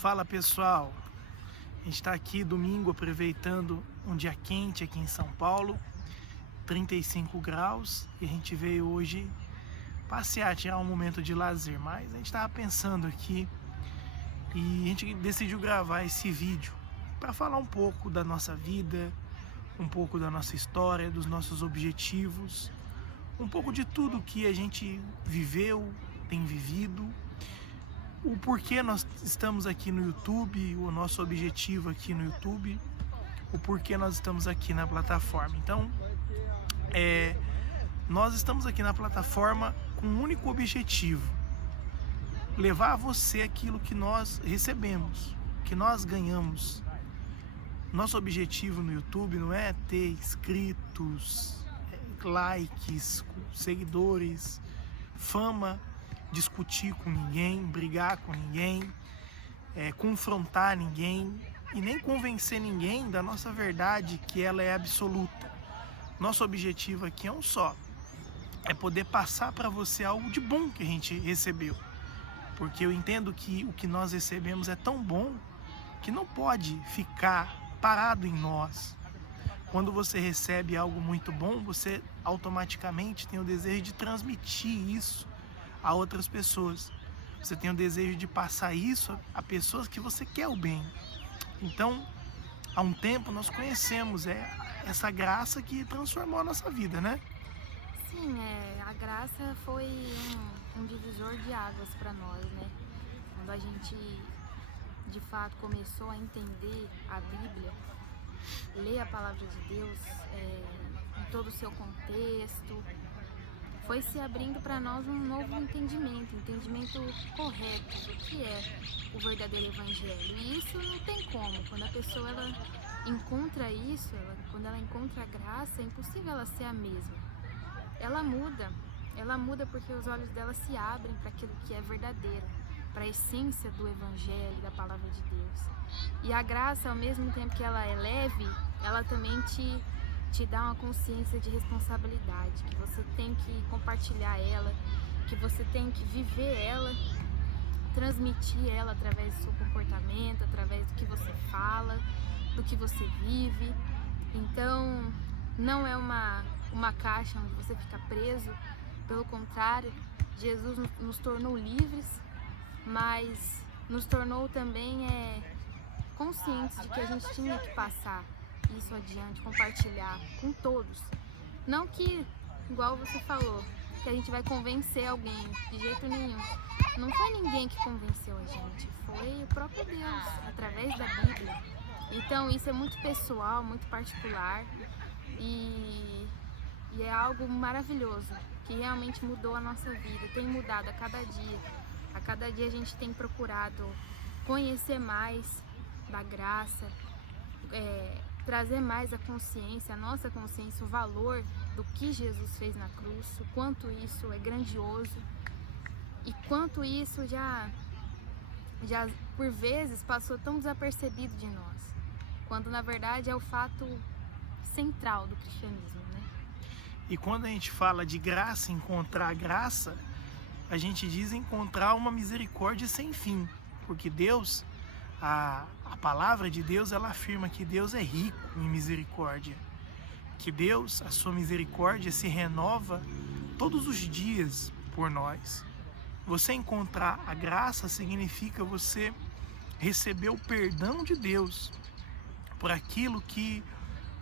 Fala pessoal, a gente está aqui domingo aproveitando um dia quente aqui em São Paulo, 35 graus, e a gente veio hoje passear, tirar um momento de lazer, mas a gente estava pensando aqui e a gente decidiu gravar esse vídeo para falar um pouco da nossa vida, um pouco da nossa história, dos nossos objetivos, um pouco de tudo que a gente viveu, tem vivido, o porquê nós estamos aqui no YouTube, o nosso objetivo aqui no YouTube, o porquê nós estamos aqui na plataforma. Então, nós estamos aqui na plataforma com um único objetivo: levar a você aquilo que nós recebemos, que nós ganhamos. Nosso objetivo no YouTube não é ter inscritos, likes, seguidores, fama, discutir com ninguém, brigar com ninguém, confrontar ninguém e nem convencer ninguém da nossa verdade, que ela é absoluta. Nosso objetivo aqui é um só: é poder passar para você algo de bom que a gente recebeu, porque eu entendo que o que nós recebemos é tão bom que não pode ficar parado em nós. Quando você recebe algo muito bom, você automaticamente tem o desejo de transmitir isso a outras pessoas. Você tem o desejo de passar isso a pessoas que você quer o bem. Então, há um tempo nós conhecemos essa graça que transformou a nossa vida, né? Sim, a graça foi um divisor de águas para nós, né? Quando a gente de fato começou a entender a Bíblia, ler a palavra de Deus em todo o seu contexto, foi se abrindo para nós um novo entendimento correto do que é o verdadeiro evangelho. E isso não tem como. Quando a pessoa ela encontra isso, quando ela encontra a graça, é impossível ela ser a mesma. Ela muda porque os olhos dela se abrem para aquilo que é verdadeiro, para a essência do evangelho, da palavra de Deus. E a graça, ao mesmo tempo que ela é leve, ela também te dá uma consciência de responsabilidade, que você tem que compartilhar ela, que você tem que viver ela, transmitir ela através do seu comportamento, através do que você fala, do que você vive. Então, não é uma caixa onde você fica preso, pelo contrário, Jesus nos tornou livres, mas nos tornou também conscientes de que a gente tinha que passar isso adiante, compartilhar com todos. Não que, igual você falou, que a gente vai convencer alguém, de jeito nenhum. Não foi ninguém que convenceu a gente, foi o próprio Deus, através da Bíblia. Então isso é muito pessoal, muito particular e é algo maravilhoso, que realmente mudou a nossa vida, tem mudado a cada dia. A cada dia a gente tem procurado conhecer mais da graça, trazer mais a nossa consciência, o valor do que Jesus fez na cruz, o quanto isso é grandioso e quanto isso já por vezes passou tão desapercebido de nós, quando na verdade é o fato central do cristianismo, né? E quando a gente fala de graça, encontrar graça, a gente diz encontrar uma misericórdia sem fim, porque Deus, a palavra de Deus, ela afirma que Deus é rico em misericórdia, que Deus, a sua misericórdia se renova todos os dias por nós. Você encontrar a graça significa você receber o perdão de Deus por aquilo que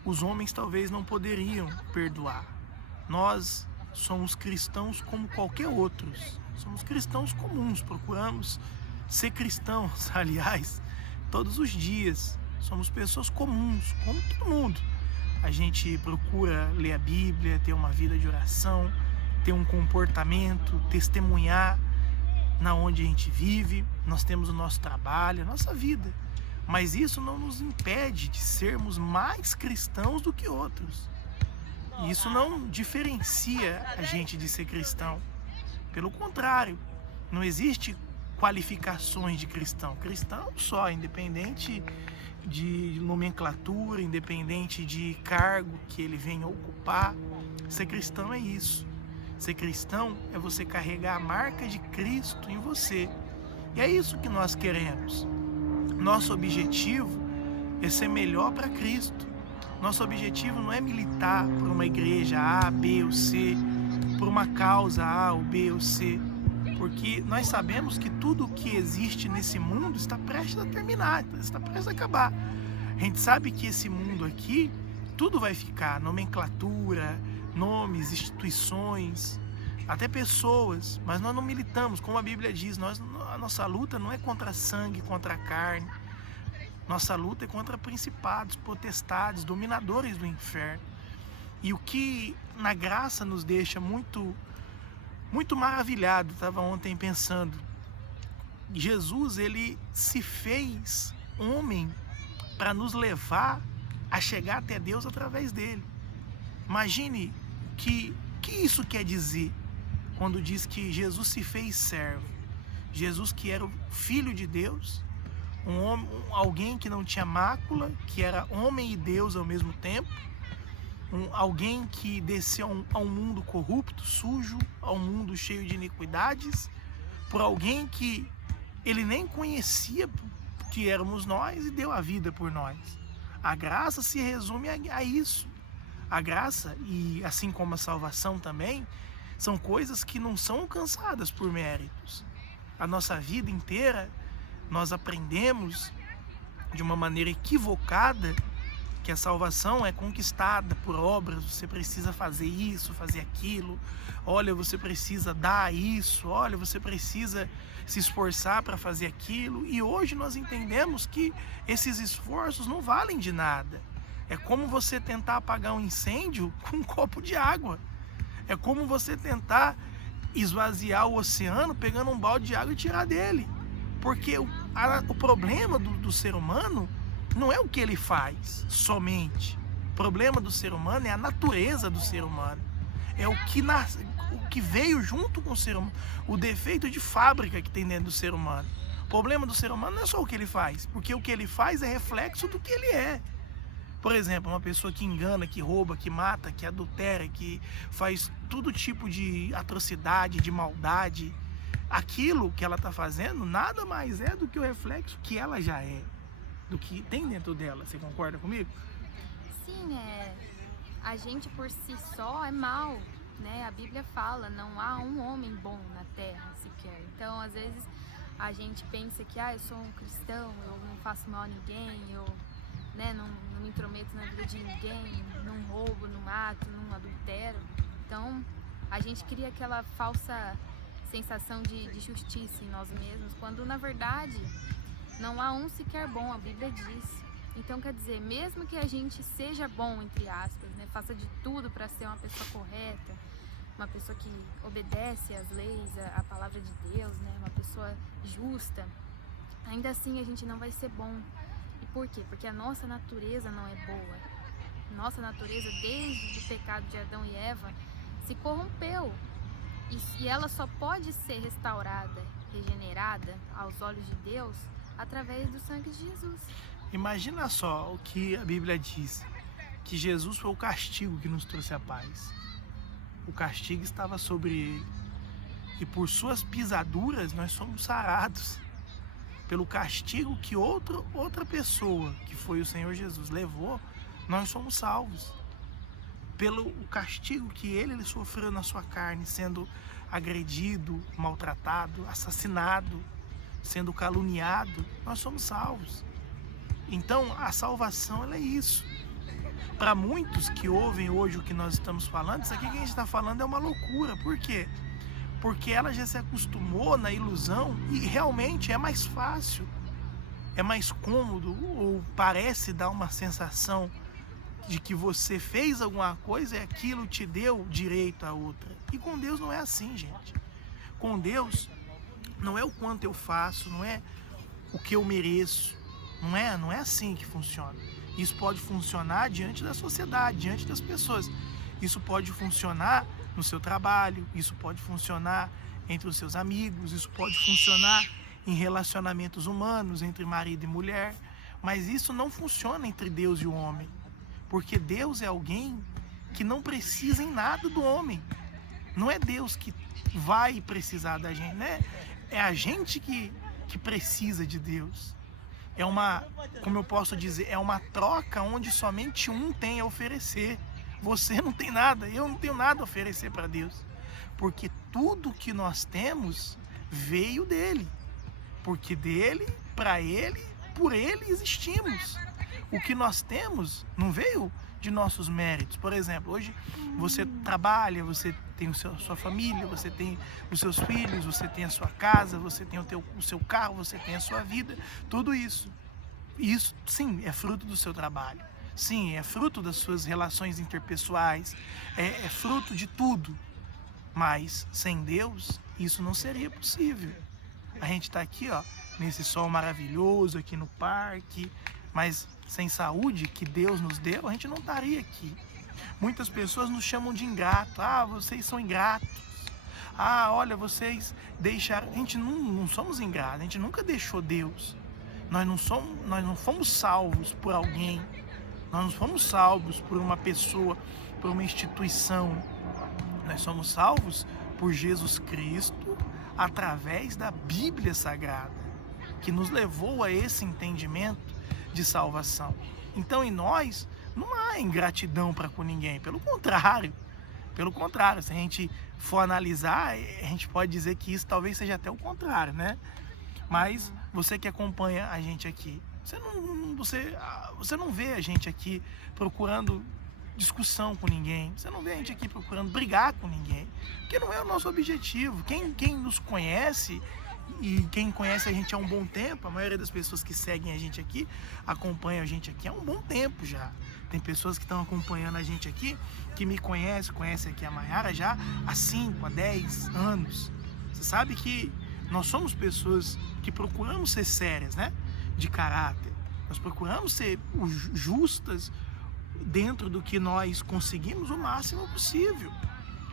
os homens talvez não poderiam perdoar. Nós somos cristãos como qualquer outros, somos cristãos comuns, procuramos ser cristãos, aliás, todos os dias. Somos pessoas comuns, como todo mundo. A gente procura ler a Bíblia, ter uma vida de oração, ter um comportamento, testemunhar na onde a gente vive. Nós temos o nosso trabalho, a nossa vida. Mas isso não nos impede de sermos mais cristãos do que outros. Isso não diferencia a gente de ser cristão. Pelo contrário, não existe qualificações de cristão. Cristão só, independente de nomenclatura, independente de cargo que ele venha ocupar. Ser cristão é isso. Ser cristão é você carregar a marca de Cristo em você. E é isso que nós queremos. Nosso objetivo é ser melhor para Cristo. Nosso objetivo não é militar por uma igreja A, B ou C, por uma causa A ou B ou C, porque nós sabemos que tudo o que existe nesse mundo está prestes a terminar, está prestes a acabar. A gente sabe que esse mundo aqui, tudo vai ficar, nomenclatura, nomes, instituições, até pessoas, mas nós não militamos, como a Bíblia diz, a nossa luta não é contra sangue, contra carne, nossa luta é contra principados, potestades, dominadores do inferno. E o que na graça nos deixa muito maravilhado, estava ontem pensando, Jesus, ele se fez homem para nos levar a chegar até Deus através dele. Imagine que isso quer dizer quando diz que Jesus se fez servo. Jesus, que era o Filho de Deus, alguém que não tinha mácula, que era homem e Deus ao mesmo tempo, alguém que desceu a um mundo corrupto, sujo, a um mundo cheio de iniquidades, por alguém que ele nem conhecia que éramos nós e deu a vida por nós. A graça se resume a isso. A graça, e assim como a salvação também, são coisas que não são alcançadas por méritos. A nossa vida inteira nós aprendemos de uma maneira equivocada que a salvação é conquistada por obras, você precisa fazer isso, fazer aquilo, olha, você precisa dar isso, olha, você precisa se esforçar para fazer aquilo, e hoje nós entendemos que esses esforços não valem de nada. É como você tentar apagar um incêndio com um copo de água, é como você tentar esvaziar o oceano pegando um balde de água e tirar dele, porque o problema do ser humano não é o que ele faz somente. O problema do ser humano é a natureza do ser humano. É o que veio junto com o ser humano. O defeito de fábrica que tem dentro do ser humano. O problema do ser humano não é só o que ele faz, porque o que ele faz é reflexo do que ele é. Por exemplo, uma pessoa que engana, que rouba, que mata, que adultera, que faz todo tipo de atrocidade, de maldade. Aquilo que ela está fazendo nada mais é do que o reflexo que ela já é, do que tem dentro dela. Você concorda comigo? Sim, a gente por si só é mau, né? A Bíblia fala, não há um homem bom na terra sequer. Então, às vezes, a gente pensa que eu sou um cristão, eu não faço mal a ninguém, eu não me intrometo na vida de ninguém, não roubo, não mato, não adultero. Então, a gente cria aquela falsa sensação de justiça em nós mesmos, quando, na verdade, não há um sequer bom, a Bíblia diz. Então, quer dizer, mesmo que a gente seja bom, entre aspas, né, faça de tudo para ser uma pessoa correta, uma pessoa que obedece às leis, a palavra de Deus, né, uma pessoa justa, ainda assim a gente não vai ser bom. E por quê? Porque a nossa natureza não é boa. Nossa natureza, desde o pecado de Adão e Eva, se corrompeu. E ela só pode ser restaurada, regenerada aos olhos de Deus através do sangue de Jesus. Imagina só o que a Bíblia diz, que Jesus foi o castigo que nos trouxe a paz. O castigo estava sobre ele, e por suas pisaduras nós somos sarados. Pelo castigo que outra pessoa, que foi o Senhor Jesus, levou, nós somos salvos. Pelo castigo que ele sofreu na sua carne, sendo agredido, maltratado, assassinado, sendo caluniado, nós somos salvos. Então, a salvação, ela é isso. Para muitos que ouvem hoje o que nós estamos falando, isso aqui que a gente está falando é uma loucura. Por quê? Porque ela já se acostumou na ilusão e realmente é mais fácil, é mais cômodo, ou parece dar uma sensação de que você fez alguma coisa e aquilo te deu direito a outra. E com Deus não é assim, gente. Com Deus não é o quanto eu faço, não é o que eu mereço, não é assim que funciona. Isso pode funcionar diante da sociedade, diante das pessoas. Isso pode funcionar no seu trabalho, isso pode funcionar entre os seus amigos, isso pode funcionar em relacionamentos humanos entre marido e mulher, mas isso não funciona entre Deus e o homem, porque Deus é alguém que não precisa em nada do homem. Não é Deus que vai precisar da gente, né? É a gente que precisa de Deus. é uma, como eu posso dizer, é uma troca onde somente um tem a oferecer. Você não tem nada, eu não tenho nada a oferecer para Deus, porque tudo que nós temos veio dele, porque dele, para ele, por ele existimos. O que nós temos não veio de nossos méritos. Por exemplo, hoje você trabalha, você tem sua família, você tem os seus filhos, você tem a sua casa, você tem o seu carro, você tem a sua vida, tudo isso. Isso, sim, é fruto do seu trabalho. Sim, é fruto das suas relações interpessoais, é fruto de tudo. Mas sem Deus, isso não seria possível. A gente está aqui, ó, nesse sol maravilhoso, aqui no parque, mas sem saúde que Deus nos deu, a gente não estaria aqui. Muitas pessoas nos chamam de ingrato. Ah, vocês são ingratos. Ah, olha, vocês deixaram... A gente não somos ingratos, a gente nunca deixou Deus. Nós não fomos salvos por alguém. Nós não fomos salvos por uma pessoa, por uma instituição. Nós somos salvos por Jesus Cristo através da Bíblia Sagrada, que nos levou a esse entendimento de salvação. Então em nós não há ingratidão para com ninguém, pelo contrário, se a gente for analisar, a gente pode dizer que isso talvez seja até o contrário, né? Mas você que acompanha a gente aqui, você não vê a gente aqui procurando discussão com ninguém, você não vê a gente aqui procurando brigar com ninguém, porque não é o nosso objetivo. Quem nos conhece, e quem conhece a gente há um bom tempo, a maioria das pessoas que seguem a gente aqui, acompanham a gente aqui há um bom tempo já. Tem pessoas que estão acompanhando a gente aqui, que me conhecem aqui a Mayara já há 5, há 10 anos. Você sabe que nós somos pessoas que procuramos ser sérias, né? De caráter. Nós procuramos ser justas dentro do que nós conseguimos o máximo possível.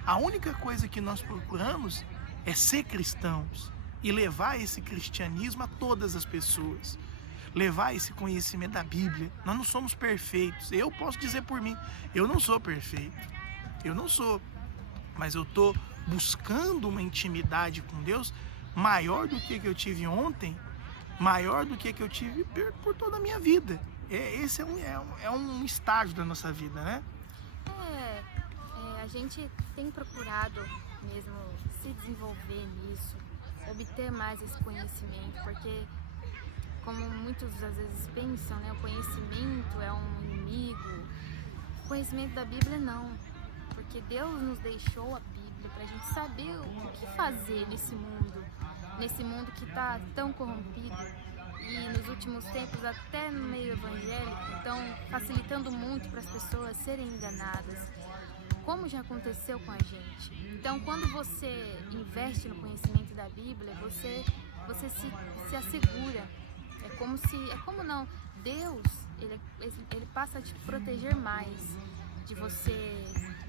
A única coisa que nós procuramos é ser cristãos e levar esse cristianismo a todas as pessoas, levar esse conhecimento da Bíblia. Nós não somos perfeitos. Eu posso dizer por mim, eu não sou perfeito, eu não sou, mas eu estou buscando uma intimidade com Deus maior do que eu tive ontem, maior do que eu tive por toda a minha vida. Esse é um estágio da nossa vida, né? A gente tem procurado mesmo se desenvolver nisso, obter mais esse conhecimento, porque como muitos às vezes pensam, né, o conhecimento é um inimigo. O conhecimento da Bíblia não, porque Deus nos deixou a Bíblia para a gente saber o que fazer nesse mundo que está tão corrompido. E nos últimos tempos, até no meio evangélico, estão facilitando muito para as pessoas serem enganadas, como já aconteceu com a gente. Então, quando você investe no conhecimento da Bíblia, você se assegura. Deus, ele passa a te proteger mais, de você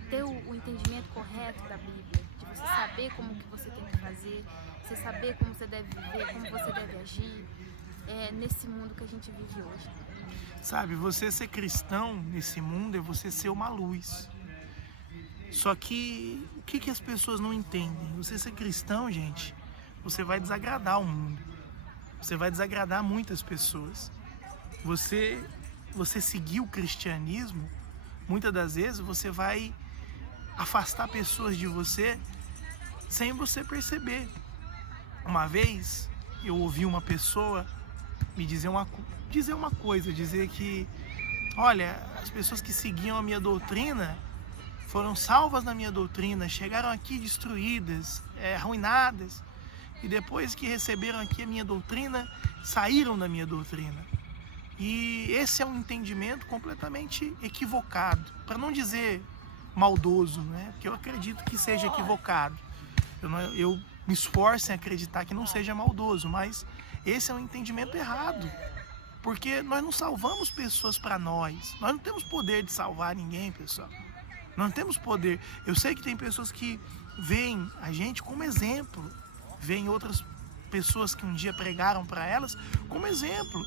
ter o entendimento correto da Bíblia, de você saber como que você tem que fazer, você saber como você deve viver, como você deve agir. Nesse mundo que a gente vive hoje. Sabe, você ser cristão nesse mundo é você ser uma luz. Só que o que as pessoas não entendem? Você ser cristão, gente, você vai desagradar o mundo. Você vai desagradar muitas pessoas. Você seguir o cristianismo, muitas das vezes você vai afastar pessoas de você sem você perceber. Uma vez eu ouvi uma pessoa me dizer uma coisa, dizer que, olha, as pessoas que seguiam a minha doutrina foram salvas na minha doutrina, chegaram aqui destruídas, arruinadas, e depois que receberam aqui a minha doutrina, saíram da minha doutrina. E esse é um entendimento completamente equivocado, para não dizer maldoso, né? Porque eu acredito que seja equivocado. Eu me esforço em acreditar que não seja maldoso, mas esse é um entendimento errado, porque nós não salvamos pessoas para nós não temos poder de salvar ninguém, pessoal. Nós não temos poder. Eu sei que tem pessoas que veem a gente como exemplo, veem outras pessoas que um dia pregaram para elas como exemplo,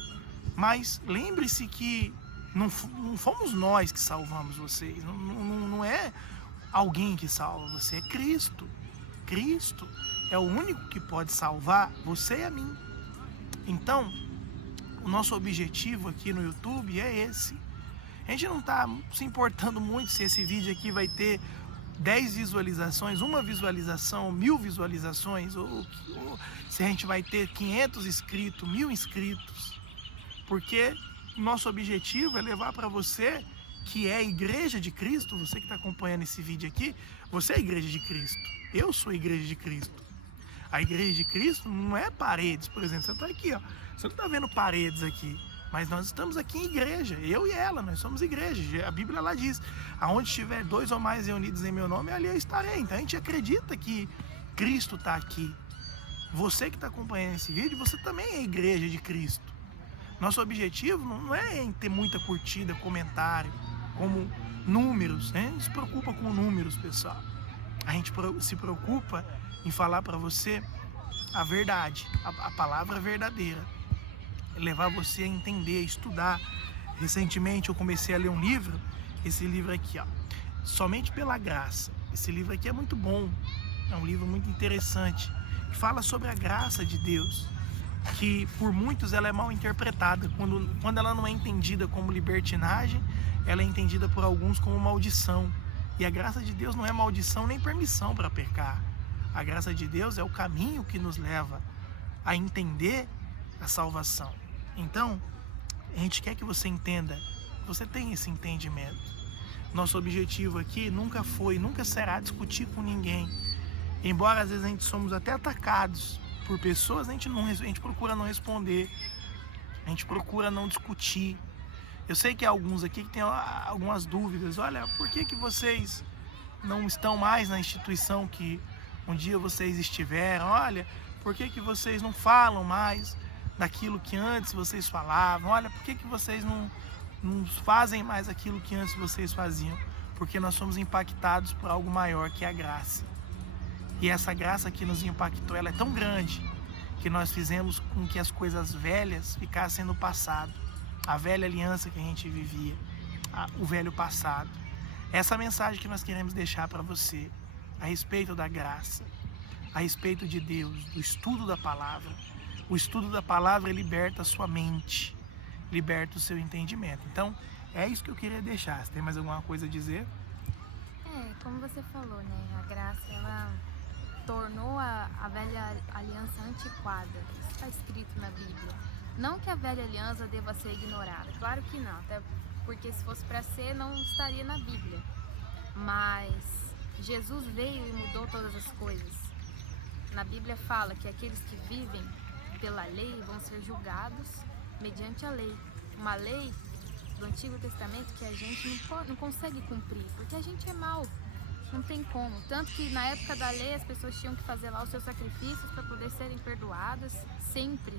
mas lembre-se que não fomos nós que salvamos vocês, não é alguém que salva você, é Cristo. Cristo é o único que pode salvar você e a mim. Então, Nosso objetivo aqui no YouTube é esse. A gente não está se importando muito se esse vídeo aqui vai ter 10 visualizações, uma visualização, 1000 visualizações, ou se a gente vai ter 500 inscritos, 1000 inscritos. Porque nosso objetivo é levar para você, que é a Igreja de Cristo, você que está acompanhando esse vídeo aqui, você é a Igreja de Cristo. Eu sou a Igreja de Cristo. A Igreja de Cristo não é paredes, por exemplo, você está aqui, ó. Você não está vendo paredes aqui, mas nós estamos aqui em igreja, eu e ela, nós somos igreja. A Bíblia lá diz, aonde estiver 2 ou mais reunidos em meu nome, ali eu estarei. Então a gente acredita que Cristo está aqui. Você que está acompanhando esse vídeo, você também é a Igreja de Cristo. Nosso objetivo não é em ter muita curtida, comentário, como números, né? A gente se preocupa com números, pessoal. A gente se preocupa em falar para você a verdade, a palavra verdadeira. Levar você a entender, a estudar. Recentemente eu comecei a ler um livro, esse livro aqui, ó, Somente pela Graça. Esse livro aqui é muito bom, é um livro muito interessante, que fala sobre a graça de Deus, que por muitos ela é mal interpretada. Quando ela não é entendida como libertinagem, ela é entendida por alguns como maldição. E a graça de Deus não é maldição nem permissão para pecar. A graça de Deus é o caminho que nos leva a entender a salvação. Então, a gente quer que você entenda, você tenha esse entendimento. Nosso objetivo aqui nunca foi, nunca será discutir com ninguém. Embora às vezes a gente somos até atacados por pessoas, a gente procura não responder, a gente procura não discutir. Eu sei que há alguns aqui que têm algumas dúvidas. Olha, por que vocês não estão mais na instituição que um dia vocês estiveram? Olha, por que vocês não falam mais daquilo que antes vocês falavam? Olha, por que vocês não fazem mais aquilo que antes vocês faziam? Porque nós somos impactados por algo maior, que é a graça. E essa graça que nos impactou, ela é tão grande que nós fizemos com que as coisas velhas ficassem no passado. A velha aliança que a gente vivia, o velho passado. Essa mensagem que nós queremos deixar para você, a respeito da graça, a respeito de Deus, do estudo da palavra. O estudo da palavra liberta a sua mente, liberta o seu entendimento. Então, é isso que eu queria deixar. Você tem mais alguma coisa a dizer? Como você falou, né? A graça, ela tornou a velha aliança antiquada. Isso está escrito na Bíblia. Não que a velha aliança deva ser ignorada, claro que não, até porque se fosse para ser, não estaria na Bíblia. Mas Jesus veio e mudou todas as coisas. Na Bíblia fala que aqueles que vivem pela lei vão ser julgados mediante a lei. Uma lei do Antigo Testamento que a gente não consegue cumprir, porque a gente é mau, não tem como. Tanto que na época da lei as pessoas tinham que fazer lá os seus sacrifícios para poder serem perdoadas, sempre,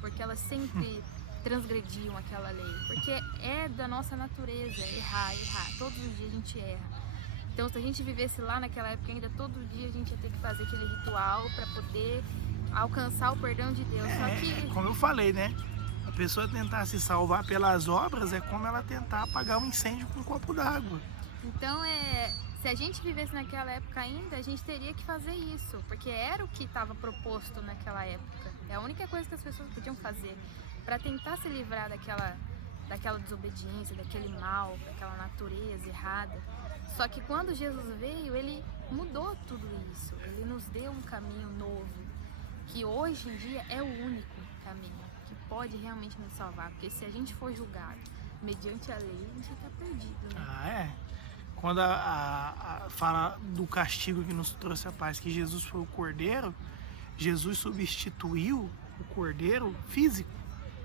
porque elas sempre transgrediam aquela lei, porque é da nossa natureza errar. Todos os dias a gente erra. Então, se a gente vivesse lá naquela época ainda, todo dia a gente ia ter que fazer aquele ritual para poder alcançar o perdão de Deus. Só que, como eu falei, né? A pessoa tentar se salvar pelas obras é como ela tentar apagar um incêndio com um copo d'água. Então, se a gente vivesse naquela época ainda, a gente teria que fazer isso, porque era o que estava proposto naquela época. É a única coisa que as pessoas podiam fazer para tentar se livrar daquela desobediência, daquele mal, daquela natureza errada. Só que quando Jesus veio, ele mudou tudo isso. Ele nos deu um caminho novo, que hoje em dia é o único caminho que pode realmente nos salvar. Porque se a gente for julgado mediante a lei, a gente está perdido, né? Quando fala do castigo que nos trouxe a paz, que Jesus foi o Cordeiro, Jesus substituiu o Cordeiro físico,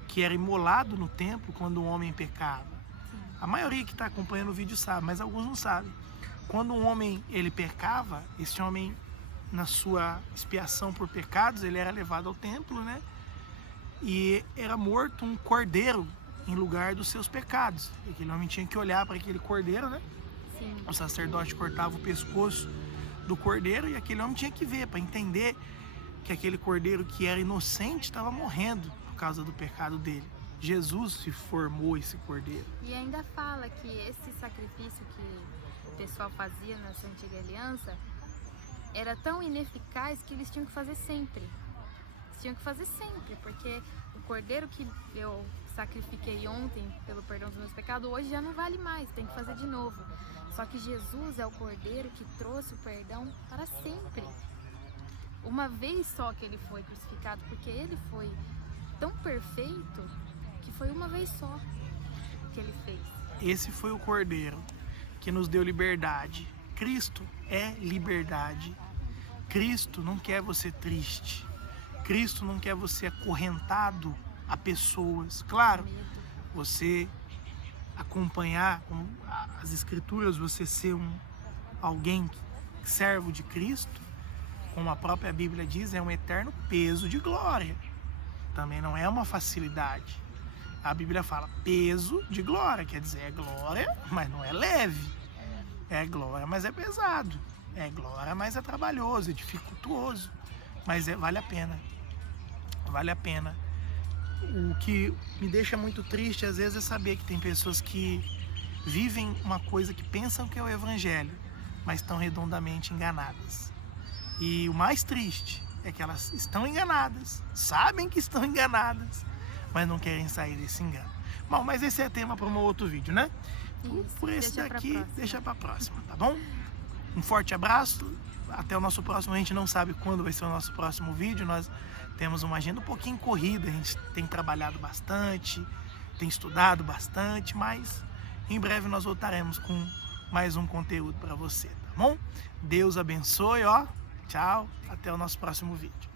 que era imolado no templo quando o homem pecava. A maioria que está acompanhando o vídeo sabe, mas alguns não sabem. Quando um homem ele pecava, esse homem, na sua expiação por pecados, ele era levado ao templo, né? E era morto um cordeiro em lugar dos seus pecados. Aquele homem tinha que olhar para aquele cordeiro, né? Sim. O sacerdote cortava o pescoço do cordeiro e aquele homem tinha que ver para entender que aquele cordeiro que era inocente estava morrendo por causa do pecado dele. Jesus se formou esse cordeiro. E ainda fala que esse sacrifício que o pessoal fazia nessa antiga aliança era tão ineficaz que eles tinham que fazer sempre. tinham que fazer sempre, porque o cordeiro que eu sacrifiquei ontem pelo perdão dos meus pecados, hoje já não vale mais, tem que fazer de novo. Só que Jesus é o cordeiro que trouxe o perdão para sempre. Uma vez só que ele foi crucificado, porque ele foi tão perfeito que foi uma vez só que ele fez. Esse foi o cordeiro que nos deu liberdade. Cristo é liberdade. Cristo não quer você triste. Cristo não quer você acorrentado a pessoas. Claro, você acompanhar as escrituras, você ser alguém servo de Cristo, como a própria Bíblia diz, é um eterno peso de glória. Também não é uma facilidade. A Bíblia fala peso de glória, quer dizer, é glória, mas não é leve. É glória, mas é pesado. É glória, mas é trabalhoso, é dificultuoso. Mas vale a pena. Vale a pena. O que me deixa muito triste às vezes é saber que tem pessoas que vivem uma coisa que pensam que é o Evangelho, mas estão redondamente enganadas. E o mais triste é que elas estão enganadas, sabem que estão enganadas, mas não querem sair desse engano. Bom, mas esse é tema para um outro vídeo, né? Por esse daqui, deixa para a próxima, tá bom? Um forte abraço, até o nosso próximo. A gente não sabe quando vai ser o nosso próximo vídeo, nós temos uma agenda um pouquinho corrida, a gente tem trabalhado bastante, tem estudado bastante, mas em breve nós voltaremos com mais um conteúdo para você, tá bom? Deus abençoe, ó. Tchau, até o nosso próximo vídeo.